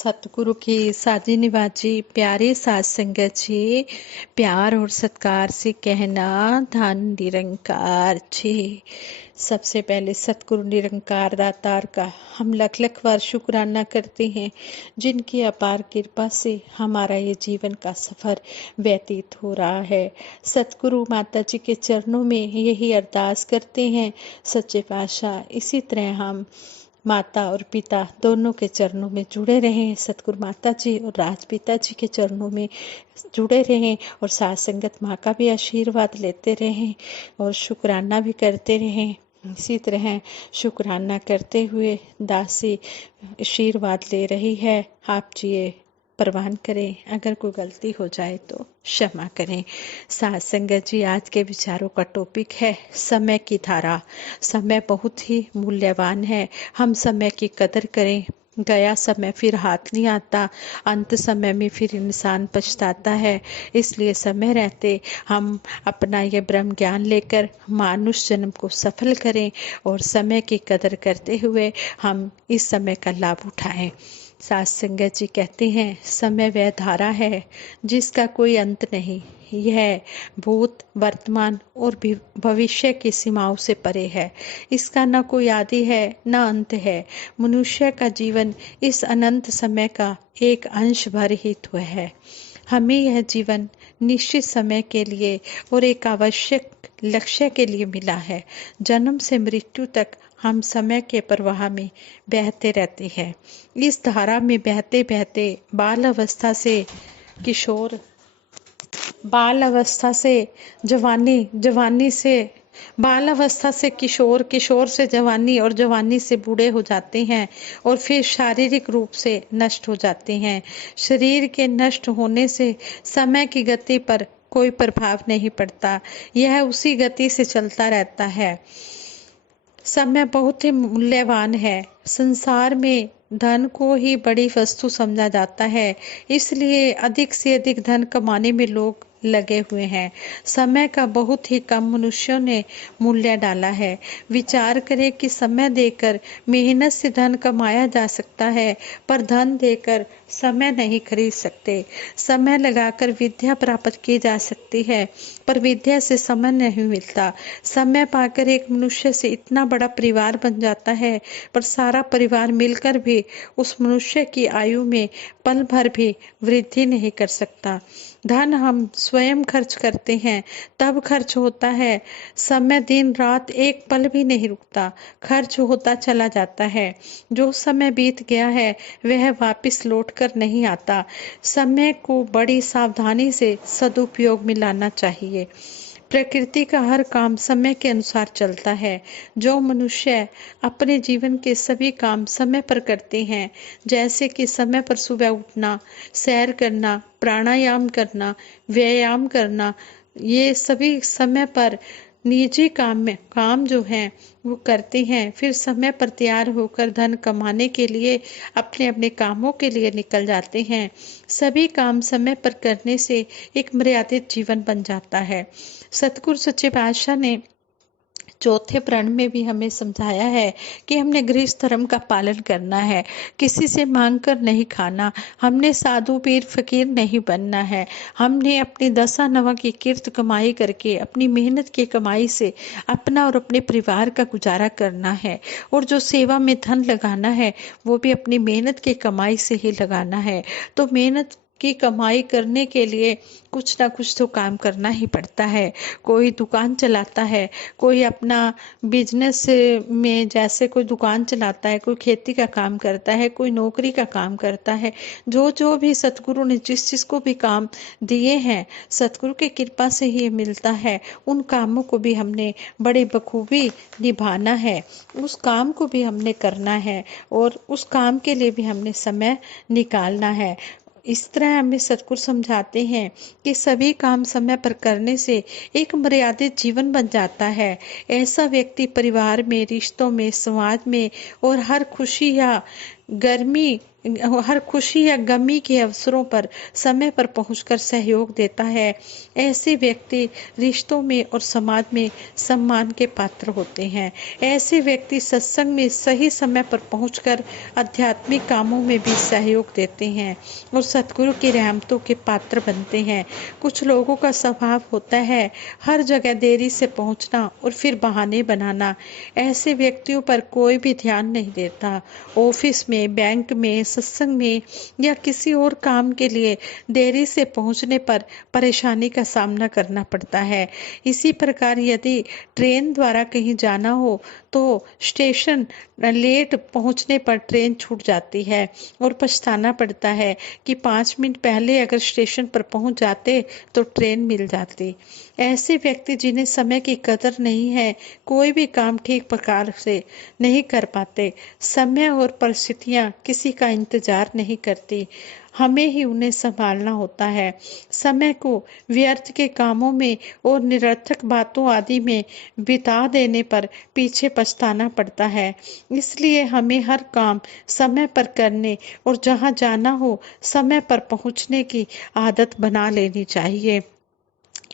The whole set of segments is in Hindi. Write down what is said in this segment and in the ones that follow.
सतगुरु की साजी निवाजी प्यारे साध संगत जी, प्यार और सत्कार से कहना धन निरंकार जी। सबसे पहले सतगुरु निरंकार दातार का हम लख लख बार शुक्राना करते हैं, जिनकी अपार कृपा से हमारा ये जीवन का सफर व्यतीत हो रहा है। सतगुरु माता जी के चरणों में यही अरदास करते हैं सच्चे पातशाह, इसी तरह हम माता और पिता दोनों के चरणों में जुड़े रहें, सतगुरु माता जी और राजपिता जी के चरणों में जुड़े रहें और साथ संगत माँ का भी आशीर्वाद लेते रहें और शुक्राना भी करते रहें। इसी तरह शुक्राना करते हुए दासी आशीर्वाद ले रही है, आप जी प्रवान करें, अगर कोई गलती हो जाए तो क्षमा करें। साथ संगत जी, आज के विचारों का टॉपिक है समय की धारा। समय बहुत ही मूल्यवान है, हम समय की कदर करें। गया समय फिर हाथ नहीं आता, अंत समय में फिर इंसान पछताता है। इसलिए समय रहते हम अपना ये ब्रह्म ज्ञान लेकर मानुष्य जन्म को सफल करें और समय की कदर करते हुए हम इस समय का लाभ उठाएं। साथ संगत जी कहते हैं, समय वह धारा है जिसका कोई अंत नहीं। यह भूत, वर्तमान और भविष्य की सीमाओं से परे है। इसका न कोई आदि है न अंत है। मनुष्य का जीवन इस अनंत समय का एक अंश भर ही तो है। हमें यह जीवन निश्चित समय के लिए और एक आवश्यक लक्ष्य के लिए मिला है। जन्म से मृत्यु तक हम समय के प्रवाह में बहते रहते हैं। इस धारा में बहते बहते बाल अवस्था से किशोर, बाल अवस्था से जवानी, जवानी से बाल अवस्था से किशोर, किशोर से जवानी और जवानी से बूढ़े हो जाते हैं और फिर शारीरिक रूप से नष्ट हो जाते हैं। शरीर के नष्ट होने से समय की गति पर कोई प्रभाव नहीं पड़ता, यह उसी गति से चलता रहता है। समय बहुत ही मूल्यवान है। संसार में धन को ही बड़ी वस्तु समझा जाता है, इसलिए अधिक से अधिक धन कमाने में लोग लगे हुए हैं। समय का बहुत ही कम मनुष्यों ने मूल्य डाला है। विचार करें कि समय देकर मेहनत से धन कमाया जा सकता है, पर धन देकर समय नहीं खरीद सकते। समय लगाकर विद्या प्राप्त की जा सकती है, पर विद्या से समय नहीं मिलता। समय पाकर एक मनुष्य से इतना बड़ा परिवार बन जाता है, पर सारा परिवार मिलकर भी उस मनुष्य की आयु में पल भर भी वृद्धि नहीं कर सकता। धन हम स्वयं खर्च करते हैं तब खर्च होता है। समय दिन रात एक पल भी नहीं रुकता, खर्च होता चला जाता है। जो समय बीत गया है वह वापस लौट कर नहीं आता। समय को बड़ी सावधानी से सदुपयोग में लाना चाहिए। प्रकृति का हर काम समय के अनुसार चलता है। जो मनुष्य अपने जीवन के सभी काम समय पर करते हैं, जैसे कि समय पर सुबह उठना, सैर करना, प्राणायाम करना, व्यायाम करना, ये सभी समय पर निजी काम जो हैं वो करते हैं, फिर समय पर तैयार होकर धन कमाने के लिए अपने अपने कामों के लिए निकल जाते हैं। सभी काम समय पर करने से एक मर्यादित जीवन बन जाता है। सतगुरु सच्चे पातशाह ने चौथे प्रण में भी हमें समझाया है कि हमने गृहस्थ धर्म का पालन करना है, किसी से मांग कर नहीं खाना, हमने साधु पीर फकीर नहीं बनना है। हमने अपनी दशा नवा की किर्त कमाई करके अपनी मेहनत की कमाई से अपना और अपने परिवार का गुजारा करना है, और जो सेवा में धन लगाना है वो भी अपनी मेहनत की कमाई से ही लगाना है। तो मेहनत की कमाई करने के लिए कुछ ना कुछ तो काम करना ही पड़ता है। कोई दुकान चलाता है, कोई अपना बिजनेस में जैसे कोई दुकान चलाता है, कोई खेती का काम करता है, कोई नौकरी का काम करता है। जो जो भी सतगुरु ने जिस चीज को भी काम दिए हैं, सतगुरु की कृपा से ही मिलता है। उन कामों को भी हमने बड़े बखूबी निभाना है, उस काम को भी हमने करना है और उस काम के लिए भी हमने समय निकालना है। इस तरह हमें सतगुरु समझाते हैं कि सभी काम समय पर करने से एक मर्यादित जीवन बन जाता है। ऐसा व्यक्ति परिवार में, रिश्तों में, समाज में और हर खुशी या गर्मी हर खुशी या गमी के अवसरों पर समय पर पहुंचकर सहयोग देता है। ऐसे व्यक्ति रिश्तों में और समाज में सम्मान के पात्र होते हैं। ऐसे व्यक्ति सत्संग में सही समय पर पहुंचकर आध्यात्मिक कामों में भी सहयोग देते हैं और सतगुरु की रहमतों के पात्र बनते हैं। कुछ लोगों का स्वभाव होता है हर जगह देरी से पहुंचना और फिर बहाने बनाना। ऐसे व्यक्तियों पर कोई भी ध्यान नहीं देता। ऑफिस में, बैंक में, सत्संग में या किसी और काम के लिए देरी से पहुंचने पर परेशानी का सामना करना पड़ता है। इसी प्रकार यदि ट्रेन द्वारा कहीं जाना हो तो स्टेशन लेट पहुंचने पर ट्रेन छूट जाती है और पछताना पड़ता है कि 5 मिनट पहले अगर स्टेशन पर पहुंच जाते तो ट्रेन मिल जाती। ऐसे व्यक्ति जिन्हें समय की कदर नहीं है, कोई भी काम ठीक प्रकार से नहीं कर पाते। समय और परिस्थितियां किसी का इंतजार नहीं करती, हमें ही उन्हें संभालना होता है। समय को व्यर्थ के कामों में और निरर्थक बातों आदि में बिता देने पर पीछे पछताना पड़ता है। इसलिए हमें हर काम समय पर करने और जहाँ जाना हो समय पर पहुँचने की आदत बना लेनी चाहिए।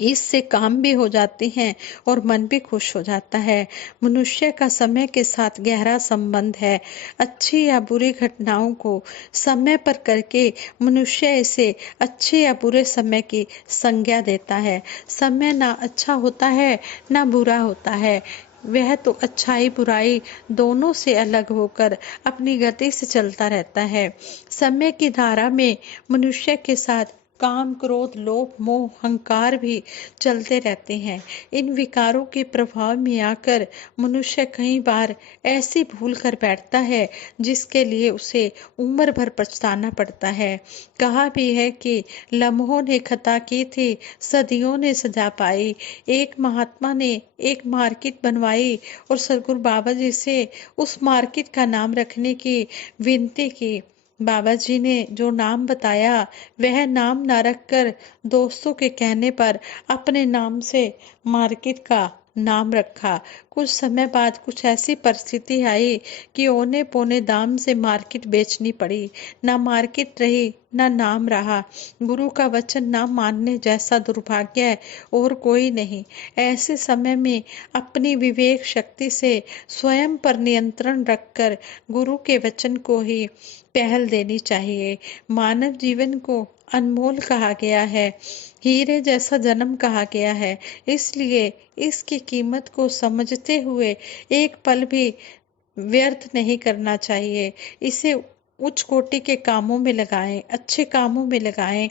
इससे काम भी हो जाते हैं और मन भी खुश हो जाता है। मनुष्य का समय के साथ गहरा संबंध है। अच्छी या बुरी घटनाओं को समय पर करके मनुष्य इसे अच्छे या बुरे समय की संज्ञा देता है। समय ना अच्छा होता है ना बुरा होता है, वह तो अच्छाई बुराई दोनों से अलग होकर अपनी गति से चलता रहता है। समय की धारा में मनुष्य के साथ काम, क्रोध, लोभ, मोह, अहंकार भी चलते रहते हैं। इन विकारों के प्रभाव में आकर मनुष्य कई बार ऐसी भूल कर बैठता है जिसके लिए उसे उम्र भर पछताना पड़ता है। कहा भी है कि लम्हों ने खता की थी, सदियों ने सजा पाई। एक महात्मा ने एक मार्केट बनवाई और सदगुरु बाबा जी से उस मार्केट का नाम रखने की विनती की। बाबा जी ने जो नाम बताया वह नाम न रखकर दोस्तों के कहने पर अपने नाम से मार्केट का नाम रखा। कुछ समय बाद कुछ ऐसी परिस्थिति आई कि औने पौने दाम से मार्केट बेचनी पड़ी। ना मार्केट रही ना नाम रहा। गुरु का वचन ना मानने जैसा दुर्भाग्य और कोई नहीं। ऐसे समय में अपनी विवेक शक्ति से स्वयं पर नियंत्रण रखकर गुरु के वचन को ही पहल देनी चाहिए। मानव जीवन को अनमोल कहा गया है, हीरे जैसा जन्म कहा गया है। इसलिए इसकी कीमत को समझते हुए एक पल भी व्यर्थ नहीं करना चाहिए। इसे उच्च कोटि के कामों में लगाएं, अच्छे कामों में लगाएं।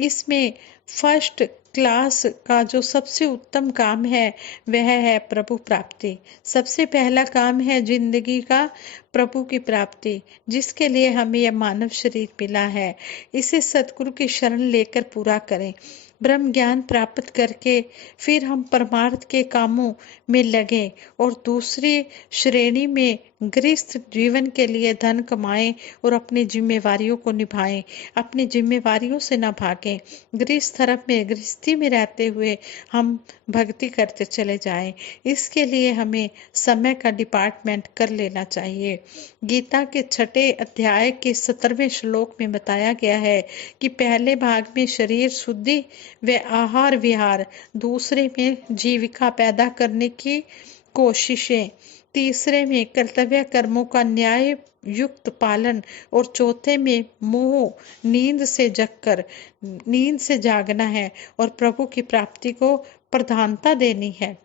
इसमें फर्स्ट क्लास का जो सबसे उत्तम काम है वह है प्रभु प्राप्ति। सबसे पहला काम है जिंदगी का प्रभु की प्राप्ति, जिसके लिए हमें यह मानव शरीर मिला है। इसे सतगुरु की शरण लेकर पूरा करें। ब्रह्म ज्ञान प्राप्त करके फिर हम परमार्थ के कामों में लगें और दूसरी श्रेणी में गृहस्थ जीवन के लिए धन कमाएं और अपनी जिम्मेवारियों को निभाएं। अपनी जिम्मेवारियों से न भागें। गृहस्थ धर्म में, गृहस्थी में रहते हुए हम भक्ति करते चले जाएं। इसके लिए हमें समय का डिपार्टमेंट कर लेना चाहिए। गीता के 6 अध्याय के 17वें श्लोक में बताया गया है कि पहले भाग में शरीर शुद्धि व आहार विहार, दूसरे में जीविका पैदा करने की कोशिशें, तीसरे में कर्तव्य कर्मों का न्याय युक्त पालन और चौथे में मोह नींद से जागना है और प्रभु की प्राप्ति को प्रधानता देनी है।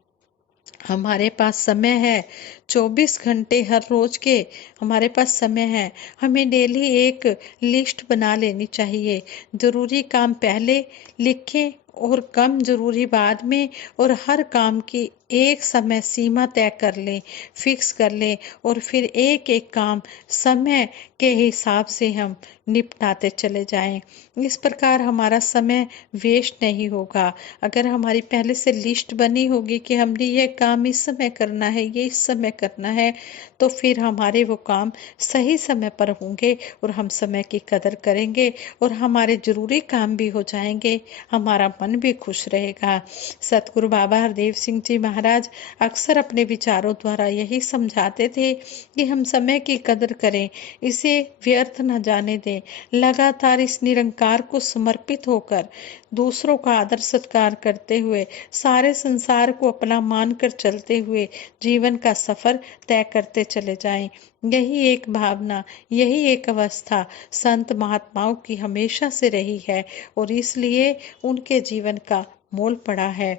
हमारे पास समय है 24 घंटे हर रोज के हमारे पास समय है। हमें डेली एक लिस्ट बना लेनी चाहिए। जरूरी काम पहले लिखें और कम जरूरी बाद में, और हर काम की एक समय सीमा तय कर लें, फिक्स कर लें और फिर एक एक काम समय के हिसाब से हम निपटाते चले जाएं। इस प्रकार हमारा समय वेस्ट नहीं होगा। अगर हमारी पहले से लिस्ट बनी होगी कि हमने ये काम इस समय करना है, ये इस समय करना है, तो फिर हमारे वो काम सही समय पर होंगे और हम समय की कदर करेंगे और हमारे जरूरी काम भी हो जाएंगे। हमारा मन भी खुश रहेगा। सतगुरु बाबा हरदेव सिंह जी महाराज महाराज अक्सर अपने विचारों द्वारा यही समझाते थे कि हम समय की कदर करें, इसे व्यर्थ न जाने दें। लगातार इस निरंकार को समर्पित होकर, दूसरों का आदर सत्कार करते हुए, सारे संसार को अपना मानकर चलते हुए जीवन का सफर तय करते चले जाएं। यही एक भावना, यही एक अवस्था संत महात्माओं की हमेशा से रही है और इसलिए उनके जीवन का मोल पड़ा है।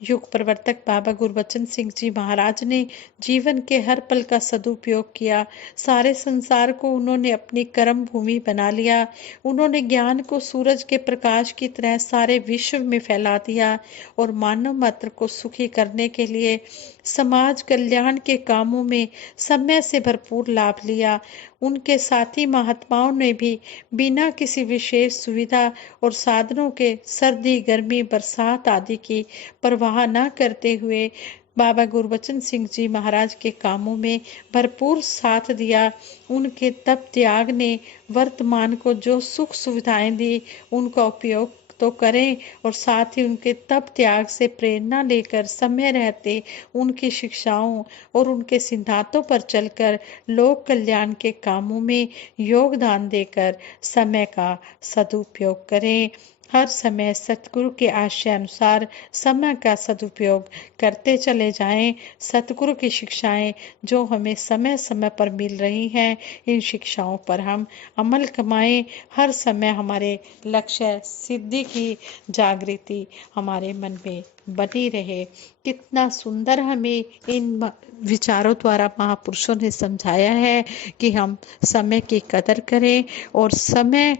युग प्रवर्तक बाबा गुरबचन सिंह जी महाराज ने जीवन के हर पल का सदुपयोग किया। सारे संसार को उन्होंने अपनी कर्म भूमि बना लिया। उन्होंने ज्ञान को सूरज के प्रकाश की तरह सारे विश्व में फैला दिया और मानव मात्र को सुखी करने के लिए समाज कल्याण के कामों में समय से भरपूर लाभ लिया। उनके साथी महात्माओं ने भी बिना किसी विशेष सुविधा और साधनों के सर्दी, गर्मी, बरसात आदि की परवाह न करते हुए बाबा गुरबचन सिंह जी महाराज के कामों में भरपूर साथ दिया। उनके तप त्याग ने वर्तमान को जो सुख सुविधाएं दी, उनका उपयोग तो करें और साथ ही उनके तप त्याग से प्रेरणा लेकर समय रहते उनकी शिक्षाओं और उनके सिद्धांतों पर चलकर लोक कल्याण के कामों में योगदान देकर समय का सदुपयोग करें। हर समय सतगुरु के आशय अनुसार समय का सदुपयोग करते चले जाएं। सतगुरु की शिक्षाएं जो हमें समय समय पर मिल रही हैं, इन शिक्षाओं पर हम अमल कमाएं। हर समय हमारे लक्ष्य सिद्धि की जागृति हमारे मन में बनी रहे। कितना सुंदर हमें इन विचारों द्वारा महापुरुषों ने समझाया है कि हम समय की कदर करें और समय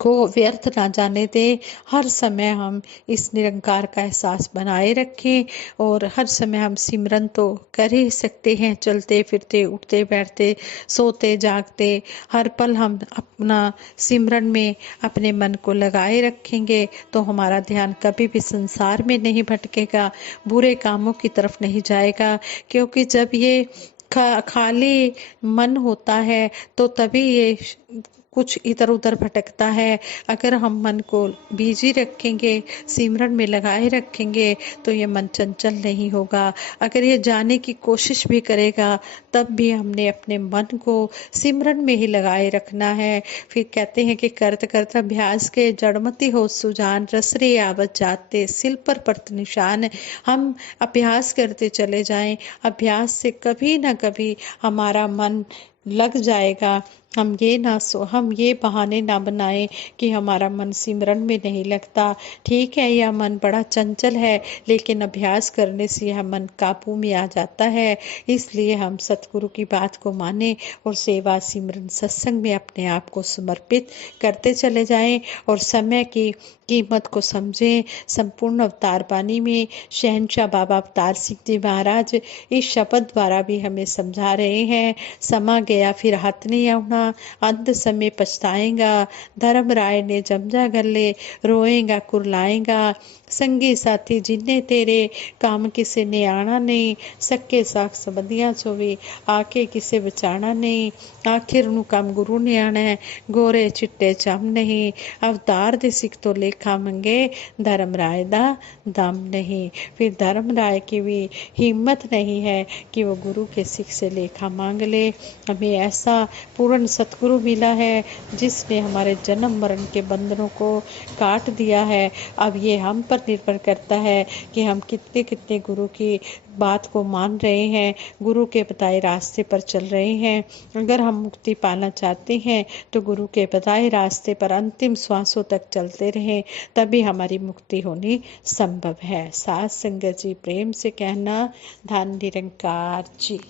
को व्यर्थ ना जाने दें। हर समय हम इस निरंकार का एहसास बनाए रखें और हर समय हम सिमरन तो कर ही सकते हैं, चलते फिरते, उठते बैठते, सोते जागते, हर पल हम अपना सिमरन में अपने मन को लगाए रखेंगे तो हमारा ध्यान कभी भी संसार में नहीं भटकेगा, बुरे कामों की तरफ नहीं जाएगा। क्योंकि जब ये खाली मन होता है तो तभी ये कुछ इधर उधर भटकता है। अगर हम मन को बिजी रखेंगे, सिमरन में लगाए रखेंगे तो ये मन चंचल नहीं होगा। अगर ये जाने की कोशिश भी करेगा तब भी हमने अपने मन को सिमरन में ही लगाए रखना है। फिर कहते हैं कि करत करत अभ्यास के जड़मति हो सुजान, रसरे आवत जाते सिल पर परत निशान। हम अभ्यास करते चले जाएं, अभ्यास से कभी ना कभी हमारा मन लग जाएगा। हम ये बहाने ना बनाएं कि हमारा मन सिमरन में नहीं लगता। ठीक है, यह मन बड़ा चंचल है, लेकिन अभ्यास करने से यह मन काबू में आ जाता है। इसलिए हम सतगुरु की बात को माने और सेवा, सिमरन, सत्संग में अपने आप को समर्पित करते चले जाएं और समय की कीमत को समझें। संपूर्ण अवतार बानी में शहंशाह बाबा अवतार सिंह जी महाराज इस शब्द द्वारा भी हमें समझा रहे हैं, समा गया फिर हाथ नहीं आना, अंत समय पछताएगा, धर्म राय ने जमजा गले, रोएगा कुरलाएगा, संगी साथी जिन्ने तेरे, काम किसे ने आना नहीं, सक्के साख संबंधियां चोवी, आके किसे बचाना नहीं, आखिर नु काम गुरु ने आना है, गोरे चिट्टे चम नहीं, अवतार दे सिख तो लेखा मंगे, धर्म राय दा दम नहीं। फिर धर्म राय की भी हिम्मत नहीं है कि वो गुरु के सिख से लेखा मांग ले। हमें ऐसा पूर्ण सतगुरु मिला है जिसने हमारे जन्म मरण के बंधनों को काट दिया है। अब ये हम पर निर्भर करता है कि हम कितने कितने गुरु की बात को मान रहे हैं, गुरु के बताए रास्ते पर चल रहे हैं। अगर हम मुक्ति पाना चाहते हैं तो गुरु के बताए रास्ते पर अंतिम श्वासों तक चलते रहें, तभी हमारी मुक्ति होनी संभव है। साथ संगत जी प्रेम से कहना, धन निरंकार जी।